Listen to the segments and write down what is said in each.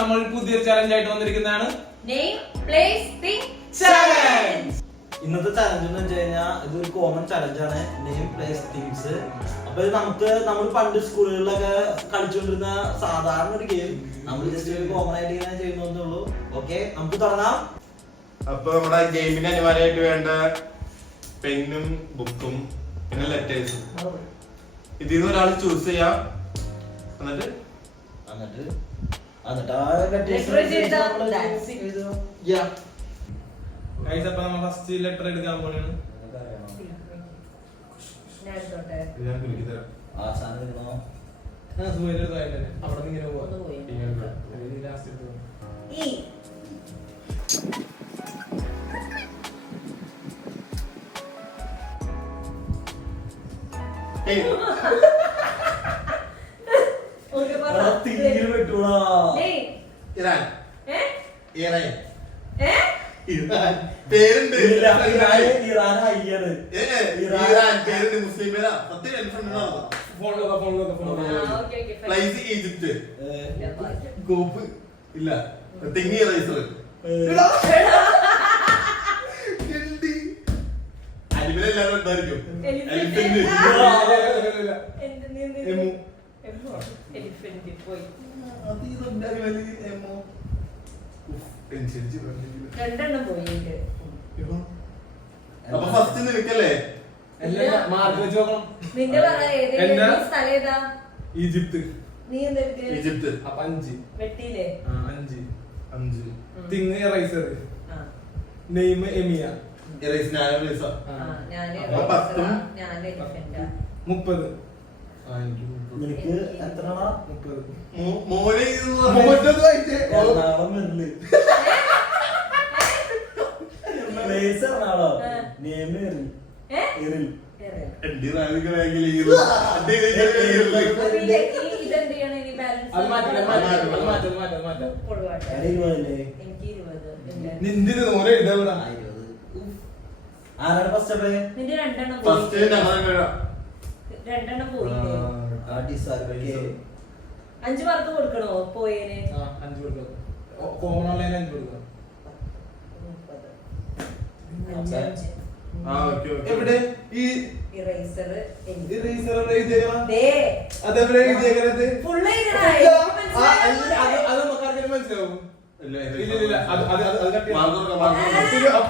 നമ്മൾ പുതിയൊരു ചലഞ്ച് ആയിട്ട് വന്നിരിക്കുന്നതാണ് നെയിം പ്ലേസ് തിങ് ചലഞ്ച്. ഇന്നത്തെ ചലഞ്ച് എന്ന് വെച്ച് കഴിഞ്ഞാൽ ഇതൊരു കോമൺ ചലഞ്ചാണ്, നെയിം പ്ലേസ് തിങ്സ്. അപ്പൊ ഇത് നമ്മൾ പണ്ട് സ്കൂളുകളിലൊക്കെ കളിച്ചുകൊണ്ടിരുന്ന സാധാരണ ഒരു ഗെയിം നമ്മൾ ജസ്റ്റ് ഒരു കോമൺ ആയിട്ട് ഇങ്ങനെ ചെയ്യുന്നേ ഉള്ളൂ. ഓക്കെ, നമുക്ക് തുടങ്ങാം. അപ്പൊ നമ്മുടെ ഗെയിമിന് അനിവാര്യമായിട്ട് വേണ്ട പെന്നും ബുക്കും പിന്നെ ലെറ്റേഴ്സും. ഇതിൽ നിന്ന് ഒരാൾ ചൂസ് ചെയ്യാം. എന്നിട്ട് അപ്പൊ നമ്മൾ ഫസ്റ്റ് ലെറ്റർ എടുക്കാൻ പോവാണ്. അവിടെ ഇങ്ങനെ പോവാ. ഇറാൻ. പേരുണ്ട്. ഇറാൻ പേരുണ്ട്, മുസ്ലിം പേരാ. Place Egypt. കോപ്പ് ഇല്ല. തിങ്ങി റൈസർ. അനിമലെല്ലാരും ഉണ്ടായിരിക്കും. രണ്ടെണ്ണം പോയിട്ട് അപ്പൊ ഫസ്റ്റ് നിനക്കല്ലേ? നിന്റെ സ്ഥലം ഏതാ? ഈജിപ്ത്. നീ എന്താ ഈജിപ്ത്. അപ്പൊ 5 വെട്ടിയില്ലേ? 5 തിങ് റൈസർ. നെയിം എമിയ. നിനക്ക് എത്ര? 30. ആരാണ് ഫസ്റ്റ്? നിന്റെ രണ്ടെണ്ണം പോയില്ലേ? 5 മാർക്ക് കൊടുക്കണോ പോയേന്? 5 കൊടുക്കാം. കോമൺ ഓൺലൈൻ 5 കൊടുക്കാം. എവിടെ ഈ ഇറേസർ ഇറേസർ എഴുതിയേക്കണ? ദേ അതെവിടെ എഴുതിയേക്കണത്? ഫുൾ എഴുതണ. അത് നമുക്ക് ആർക്കെങ്കിലും മനസ്സിലാവും? ഇല്ല അത് കട്ട് ചെയ്യാം.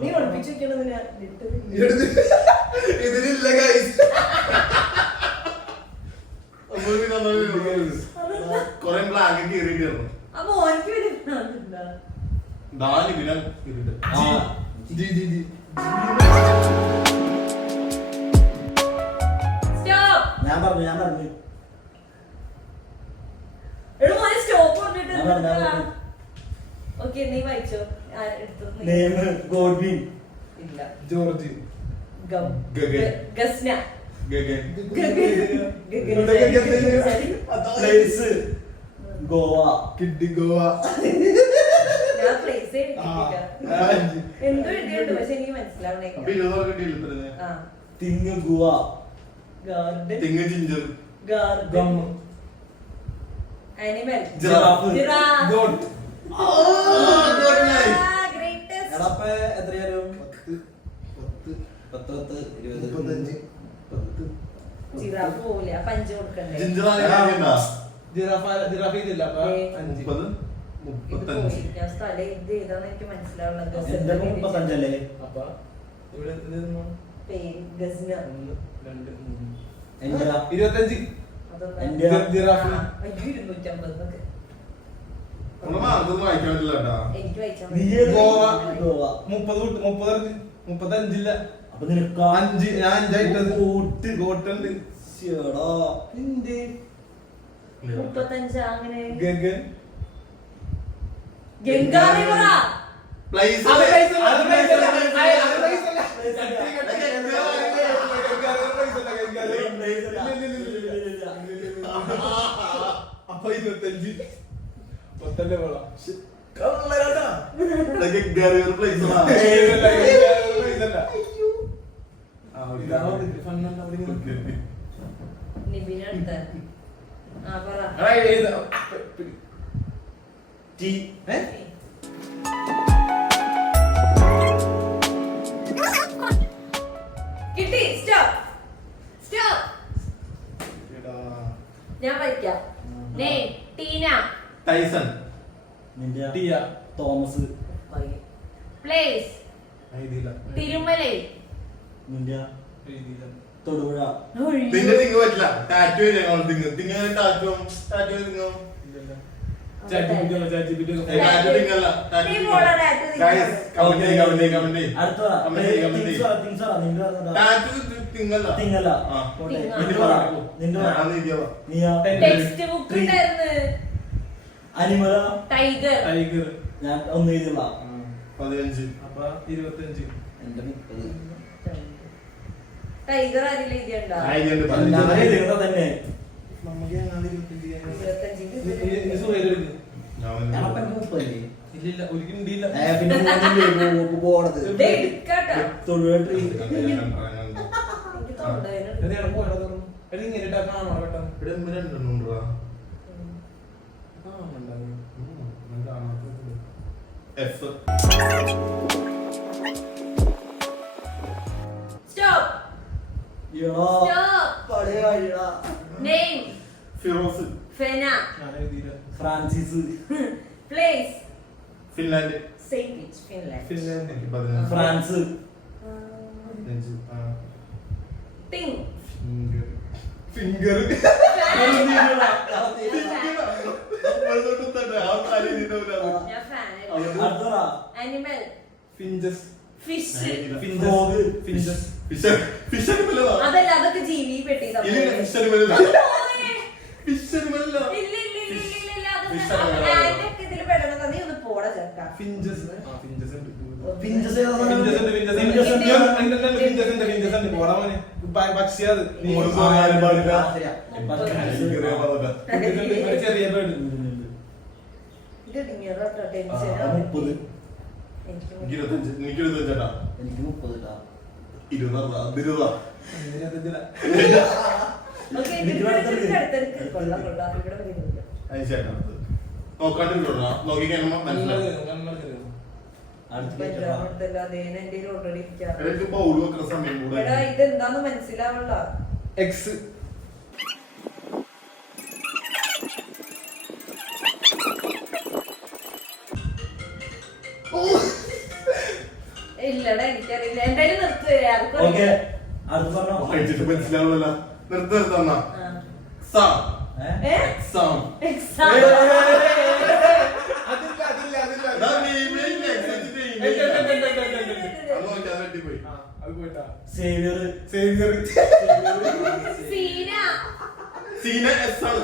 നീ ഒളിപ്പിച്ചിരിക്കണതിനാ ഇതിലില്ല ഗൈസ്. കൊറേ ബ്ലാക്ക് കീറിയിട്ടായിരുന്നു. അപ്പൊ ഓനിക്ക് വരുന്നുണ്ടാ ഞാൻ പറഞ്ഞു ഓക്കെ നീ വായിച്ചോ. ഗോഡ്വിൻ. ഇല്ല. ജോർജ്. ഗസ്ന. പ്ലേസ് ഗോവ. കിഡ് ഗോവ. ഞാൻ പ്ലേസ് എന്തോ എഴുതിയുണ്ട് പക്ഷെ എനിക്ക് മനസ്സിലാവണേ. Thing guava. Garden. Thing ginger. Garden. Animal. Giraffe. Goat. എത്രയാരും? 10 20 ജിറാഫ് പോവില്ല. അപ്പൊ 5 കൊടുക്കണ്ടേ? ജിറാഫ് ഇതില്ല. അപ്പൊ 5. 35. ഞാൻ സ്ഥലം ഇത് ഏതാന്ന് എനിക്ക് മനസ്സിലാവുന്നത്. 35 അല്ലേ? അപ്പൊ ഇവിടെ പേര് ഗസ്ന. 2 25. ജിറാഫ്. 250 എനിക്ക് വായിച്ചാൽ ഗോവ. ഗോവ 35 ഇല്ല. അപ്പൊ നിനക്ക് 5 ഞാൻ 5 ഗോട്ടുണ്ട്. 35 അങ്ങനെ. ഗഗൻ. ഗംഗാറിവറ. പ്ലേസ് അപ്പൊ 25 ഒത്തല്ലേ പോളാം നിബിന് അടുത്ത ആ പറ കിട്ടി സ്റ്റോപ്പ് സ്റ്റോപ്പ് ഞാൻ പഠിക്കാം നെയിം ടീന ടൈസൺ നിന്റെ ടിയ തോമസ് പ്ലേസ് തിരുമലൈ നിന്റെ തൊടുപുഴ നിന്റെ തിങ്ങ് പറ്റില്ല ടാറ്റു തിങ്ങ ടാറ്റു തിങ്ങോ ടാറ്റു തിങ്ങല്ല നീ പോടാ ടാറ്റു ഗൈസ് കമന്റ് അടുത്ത ടാറ്റു തിങ്ങല്ല തിങ്ങല്ല ആ നിന്റെ പറ നിന്റെ ഞാൻ നീക്കിയവാ നീയാ ടെക്സ്റ്റ് ബുക്ക് ഉണ്ടായിരുന്നു അനിമല ടൈഗർ ടൈഗർ ഞാൻ ഒന്ന് എഴുതിയുള്ള 15 അപ്പൊ 25 എന്റെ 30 ടൈഗർ ആരെങ്കിലും എഴുതിയുണ്ടോ ഞാൻ എഴുതിയത് തന്നെ ഞാനപ്പം 30 ഇല്ലില്ല ഒരിക്കലും ഉണ്ടില്ല പിന്നെ മൂന്നില്ലേ പോണത് ദേ എടുക്കാട്ടോ തൊടുപുഴ ട്രീ എനിക്ക് തൊണ്ടവേദന ഇങ്ങനെ കാണോ പെട്ടെന്ന് എഫ് സ്റ്റോപ്പ് സ്റ്റോപ്പ് പഴയ വഴിയാ നെയിം ഫിറോസ് ഫെന ഞാൻ എഴുതിയില്ല Francis place Finland saint peach Finland Finland France thing finger ഞാൻ ഫാൻ അടുത്ത അനിമൽ ഫിഞ്ചസ് ഫിഷ് ഫിഞ്ചസ് അതല്ല അതൊക്കെ ജീവി പെട്ടി ഇല്ല ആന്റൊക്കെ ഇതിൽ പെടണത് നീ ഒന്ന് പോടാ ചേർക്കാം ഫിഞ്ചസ് ഫിഞ്ചസ് ഉണ്ട് പിഞ്ചസ് പക്ഷിയത് ചെറിയ ബേർഡ് ഇത് ഇങ്ങോട്ടോ ടെൻഷൻ 30 എനിക്ക് 25 എനിക്ക് 25 ചേട്ടാ എനിക്ക് 30 ട്ടാ 20 ഓക്കേ അടുത്തെടുക്ക് കൊള്ളാം കൊള്ളാം ഇവിടെ വരുന്നില്ല അതിന് ചേട്ടാ നോക്കാണ്ടിരുന്നോ നോക്കി കഴിയുമ്പോ മനസ്സിലാവും ഓൾറെഡി എനിക്ക് ബൗൾ വെക്കുന്ന സമയം കൂടെ എടാ ഇതെന്താന്ന് മനസ്സിലാവണ്ട എക്സ് ഇല്ലടാ എനിക്കറിയില്ല എന്തായാലും നിർത്തുക ഓക്കേ അടുത്ത പറഞ്ഞോ വായിച്ചിട്ട് മനസ്സിലാവുന്നല്ലോ നിർത്തന്നാ exam exam exam Xavier Seena Seena S ആണ്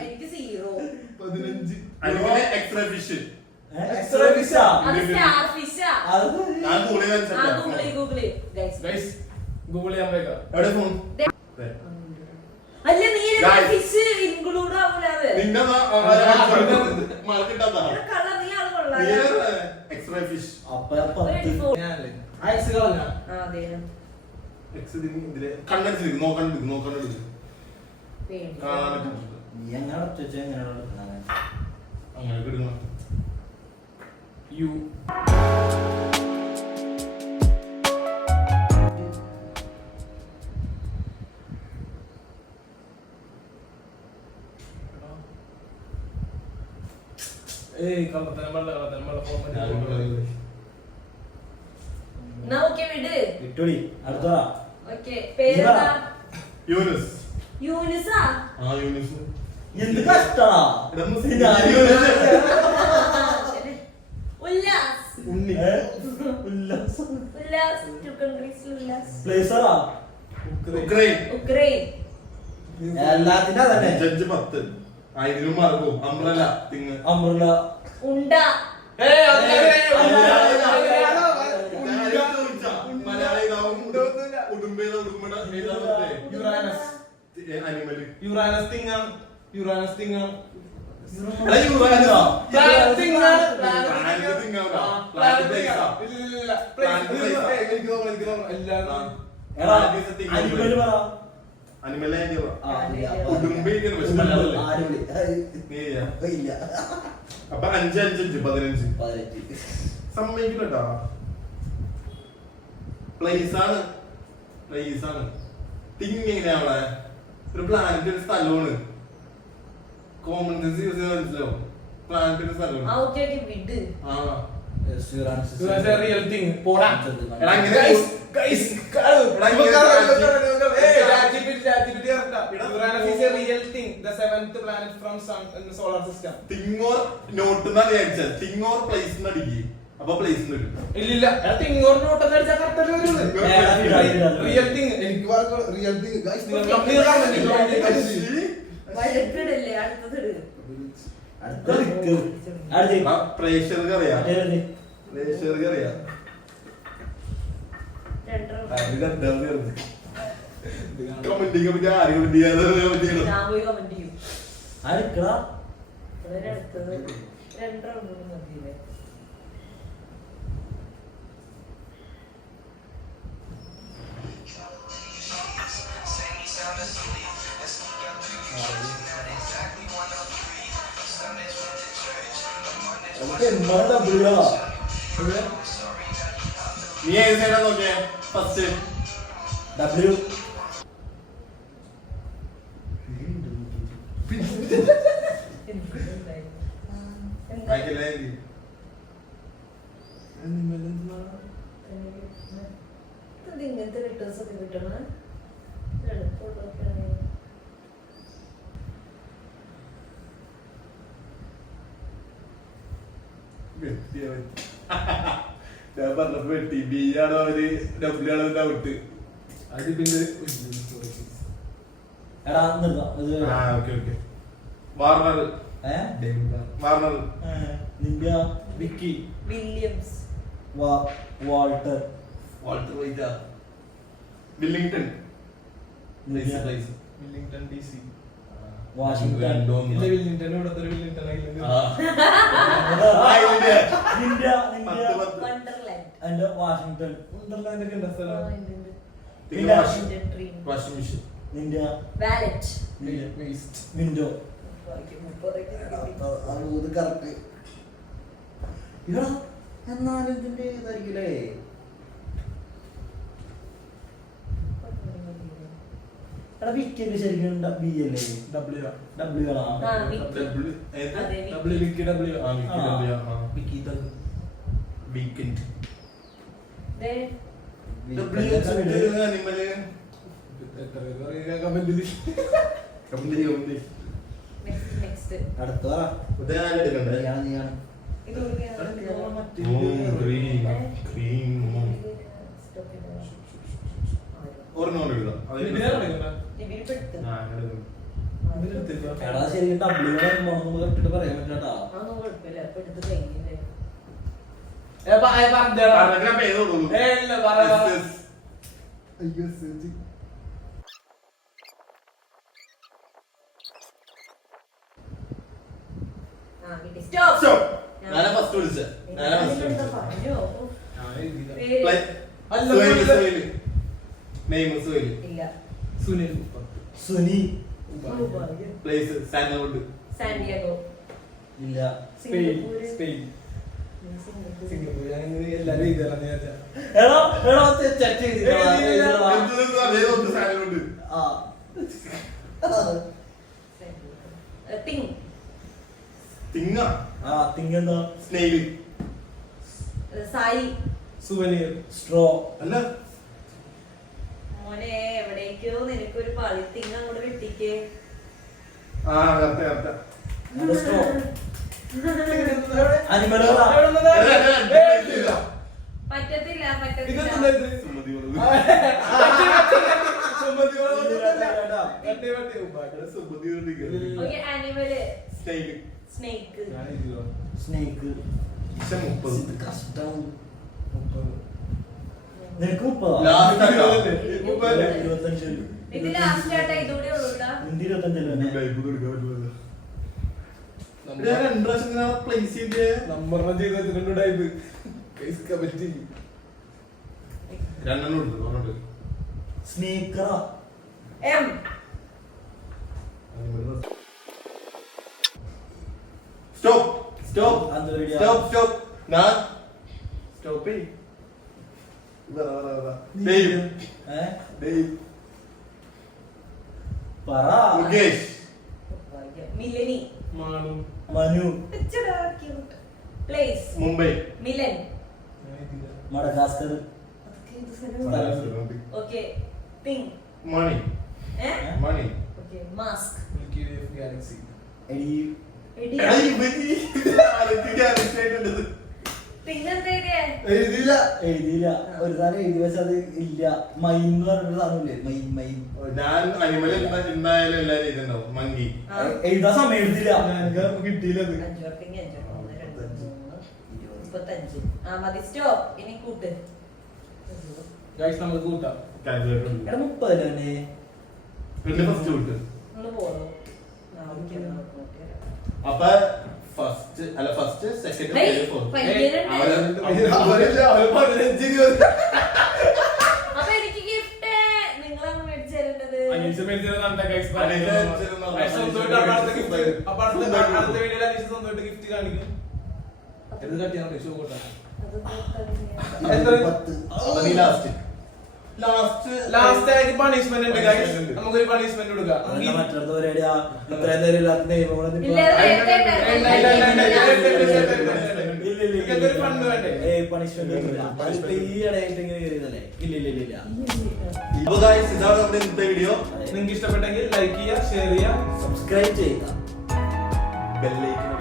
എനിക്ക് സീറോ 15 അങ്ങനെ എക്സ്ട്രാ ഫിഷ് അത് സ്റ്റാർ ഫിഷാ ഞാൻ ഗൂഗിളിൽ ഗൂഗിളി ഗൈസ് ഗൂഗിൾ ചെയ്യാൻ പോയേക്കാം എവിടെ ഫോൺ അല്ല നീ Guys. ഫിഷ് ഇൻക്ലൂഡ് ആവൂലാതെ നിന്റെ മാർക്കിട്ടാ കള്ള നീ ആള് കൊള്ളാം എക്സ്ട്രാ ഫിഷ് അപ്പൊ 10 ഞാനല്ലേ ഐസ് കളഞ്ഞ ആ അതേനും എക്സ് ഇതില് കണ്ടടിച്ചിരിക്കും നോക്കണ്ടിരിക്കും കാണാൻ പറ്റുന്നുണ്ട് നീ എങ്ങനെ വെച്ചാ എങ്ങനെ അങ്ങനെ കിടക്കണം യു ഏയ് കള്ളത്തനം എന്നാ ഓക്കേ വിട് വിട്ടോടി അടുത്ത ഓക്കേ പേരെന്താ യൂനിസ് യൂനിസാ ആ യൂനിസ് എന്ത് കഷ്ടാ ഉല്ലാസ് ഉണ്ണി ഉല്ലാസ് ഉല്ലാസ് ടു കൺട്രീസ് ഉല്ലാസ് പ്ലേസറാ ഉക്രൈൻ ഉക്രൈൻ എല്ലാത്തിന്റെ തന്നെ ജഡ്ജ് 10 ആയിരം മാർക്കും അംബ്രല തിങ് അമൃല ഉണ്ട അപ്പൊ 5 5 15 സമ്മതിക്കില്ലട്ടാ. പ്ലേസ് ആണ് തിങ് എങ്ങനെയാ അവിടെ ഒരു പ്ലാനറ്റ് ഒരു സ്ഥലമാണ്. കോമൺ സെൻസ് യൂസ് ചെയ്ത് മനസ്സിലാവും. പ്ലാനറ്റ് ഒരു സ്ഥലമാണ്. റിയൽ തിങ് പോടാ. Uranus is a real thing, the 7th planet from sun in the solar system. Thing or not എന്നാ വിചാരിച്ചത്. തിങ് ഓർ പ്ലേസ് എന്നടിക്ക്. അപ്പൊ പ്ലേസ് ഇല്ലില്ല, തിങ് ഓർ നോട്ട് എന്ന് അടിച്ചാൽ കറക്റ്റ് റിയൽ തിങ്. എനിക്ക് റിയൽ തിങ് പ്രേക്ഷകർക്ക് അറിയാം. കമന്റ് ആര് കമന്റ് ചെയ്യാതെ നീ ഏത് സൈഡാ നോക്കിയേ ഫസ്റ്റ്? W. ഇങ്ങനത്തെ ലെറ്റേഴ്സ് ഒക്കെ കിട്ടണം. ഞാൻ പറഞ്ഞപ്പോ വെട്ടി. ബി ആണോ അവര് ഡബ്ല്യു ആണോ ഡൗട്ട്. അത് പിന്നെ Warner Vicky Williams Walter Willingdon Willingdon DC. Washington Willingdon ഇവിടുത്തെ വില്ലിംഗ്ടൺ ആൻഡ് വാഷിംഗ്ടൺ. വണ്ടർലാൻഡ് ഒക്കെ ഉണ്ട് സ്ഥലം. Washing machine. Wallet window. Correct. എന്നാലും ഇതിന്റെ ഇതായിരിക്കില്ലേ? വിക്കിയൊക്കെ ശരിക്കും ബി അല്ലേ? W weekend. അടുത്ത ശരിക്കും ഡബ്ല്യു ഇട്ടിട്ട് പറയാൻ പറ്റില്ലാട്ടാ. ഞാനാ ഫസ്റ്റ് വിളിച്ചത്. Sunil. Suni. Place sandalwood. Santiago. ഇല്ല. സ്പെയിൻ. സിംഗപ്പൂർ. ഞാൻ എല്ലാരും ഇതെല്ലാം വിചാരിച്ച സുവനീർ. സ്ട്രോ. അല്ല മോനെ എവിടേക്കോ നിനക്കൊരു പാളി തിങ്ങ അങ്ങോട്ട് വെട്ടിക്കേ. സ്ട്രോ. പറ്റത്തില്ല ആനിമല്. സ്നേക്ക്. സ്നേക്ക്. പക്ഷെ 30. ഇത് കഷ്ടം. നിനക്ക് 30 Last ആട്ടോ. 25 ഇത് ലാസ്റ്റ് ആയിട്ടാ ഇതൂടെ ഉള്ളൂ ട്ടാ. 25 ഞാൻ 2 പ്രാവശ്യം പ്ലേസ് ചെയ്ത് നമ്പറിനെ ചെയ്ത് വെച്ചിട്ടുണ്ട് ടൈപ്പ് പറ്റി രണ്ടെണ്ണം ഉണ്ട്. സ്നീക്കറാ എം സ്റ്റോപ്പ് സ്റ്റോപ്പ് അത് റെഡിയാ. സ്റ്റോപ്പ് സ്റ്റോപ്പ് ഞാൻ സ്റ്റോപ്പ് പറ. മുകേഷ് മിലനി മാണു Manu cute place Mumbai Milan Madagascar okay thing money ഏ money okay mask milky way of galaxy എടി എടി തിങ് എന്തേടിയേ എഴുതിയില്ല എഴുതിയില്ല ഒരു സാധനം എഴുതി വെച്ചാൽ അത് ഇല്ല മൈൻ എന്ന് പറഞ്ഞൊരു സാധനമില്ലേ മൈൻ ഞാൻ അനിമൽ എന്തായാലും എല്ലാരും ഇതുണ്ടാവും മങ്കി എഴുതാൻ സമയം എടുത്തില്ല ഞങ്ങൾക്ക് കിട്ടിയില്ല അത് 5 വർക്കിംഗ് 5 1 2 3 25 ആ മതി സ്റ്റോപ്പ് ഇനി കൂട്ട് ഗൈസ് നമുക്ക് കൂട്ടാം കാൽക്കുലേറ്റർ എടാ 30 തന്നെ പിന്നെ ഫസ്റ്റ് വിട്ട് ഒന്ന് പോണോ അപ്പൊ ഫസ്റ്റ് സെക്കൻഡ് ഹേയ്, ഫോർത്ത് പയ്യനുണ്ട്. അപ്പൊ എനിക്ക് ഗിഫ്റ്റ് നിങ്ങളാണ് മേടിച്ചു തരേണ്ടത് അനീസ് മേടിച്ചതാണ് ഗൈസ് അനീസ് മേടിച്ചതാണ്. സ്വന്തമായിട്ട് അടുത്ത ഗിഫ്റ്റ് അപ്പൊ അടുത്ത വീഡിയോയിൽ അനീസ് സ്വന്തമായിട്ട് ഗിഫ്റ്റ് കാണിക്കും എടുത്ത് കട്ടിയാണ് ഷോ കൂട്ടാം എത്ര? 10 അപ്പൊ നീ ലാസ്റ്റ് ലാസ്റ്റ് ആയിട്ട് പണിഷ്മെന്റ് ഉണ്ട് ഗൈസ് നമുക്കൊരു പണിഷ്മെന്റ് കൊടുക്കാം അതല്ല മറ്റടുത്ത പരിപാടിയാ ഇത്രയും നേരം ഇല്ലാത്ത നിയമങ്ങളൊന്നും ഇല്ല, ഇപ്പൊ- അത് ഇതൊരു ഫണ്ട് വേണ്ടേ പണിഷ്മെന്റ് ഒന്നുമില്ല അതിപ്പോ ഈ ഇടയായിട്ട് ഇങ്ങനെ കയറിയതല്ലേ ഇല്ല അപ്പൊ ഗൈസ് ഇതാണ് നമ്മുടെ ഇന്നത്തെ വീഡിയോ. നിങ്ങൾക്ക് ഇഷ്ടപ്പെട്ടെങ്കിൽ ലൈക്ക് ചെയ്യുക ഷെയർ ചെയ്യുക സബ്സ്ക്രൈബ് ചെയ്യുക ബെല്ലൈക്കൺ